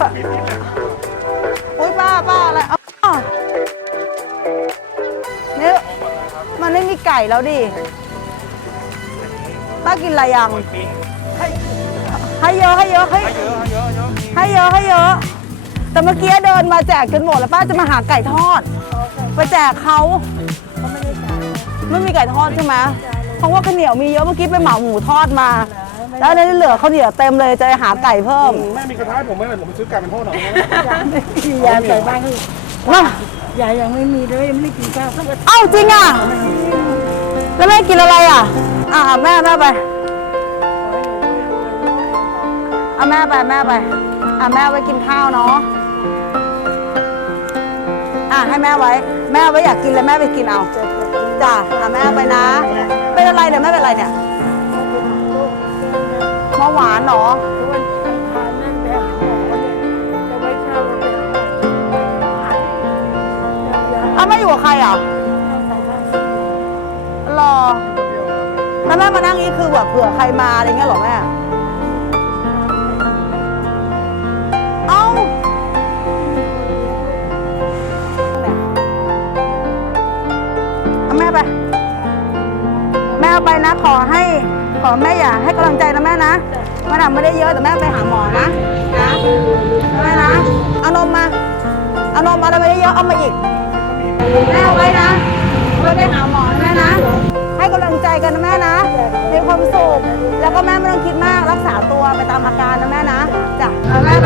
ป้าโอ้ยป้าป้าอะไรอ๋อเนี่ยมันไม่มีไก่แล้วดิป้ากินอะไรยังให้เยอะให้เยอะให้เยอะให้เยอะให้เยอะให้เยอะแต่เมื่อกี้เดินมาแจกจนหมดแล้วป้าจะมาหาไก่ทอดไปแจกเขาไม่มีไก่ทอดใช่ไหมเพราะว่าข้าวเหนียวมีเยอะเมื่อกี้ไปเหมาหมูทอดมา แล้วในนี้เหลือข้าวเหนียวเต็มเลยจะไปหาไก่เพิ่มแม่มีกระทะให้ผมไหมล่ะผมไปซื้อไก่เป็นทอดหน่อยยายใส่บ้านคือมายายยังไม่มีเลยยังไม่ได้กินข้าวต้องไปเอ้าจริงอะ แล้วแม่กินอะไรอะ อ่าแม่แม่ไปเอาแม่ไปแม่ไปอะแม่เอาไว้กินข้าวเนาะอะให้แม่ไว้ แม่เอาไว้อยากกินเลยแม่ไปกินเอาจ้ะอะแม่เอาไปนะ เป็นอะไรเนี่ยแม่เป็นอะไรเนี่ยเบาหวานเหรอทุกวันทานนั่นไปหาหมอเนี่ยจะไว้าวไปหาหมออะไม่อยู่กับใครอะรอแล้วแม่มานั่งนี้คือแบบเผื่อใครมาอะไรเงี้ยหรอแม่ เอ้าเอาแม่ไปแม่เอาไปนะ ขอให้ขอแม่อย่าให้กำลังใจนะแม่นะมันอะไม่ได้เยอะแต่แม่ไปหาหมอนะนะแม่นะเอานมมาเอานมอะไรไม่ได้เยอะเอามาอีกแม่เอาไว้นะไว้ไปหาหมอนะแม่นะ ให้กำลังใจกันนะแม่นะมีความสุขแล้วก็แม่ไม่ต้องคิดมากรักษาตัวไปตามอาการนะแม่นะจ้ะแม่ค่ะเอาแม่ค่ะแม่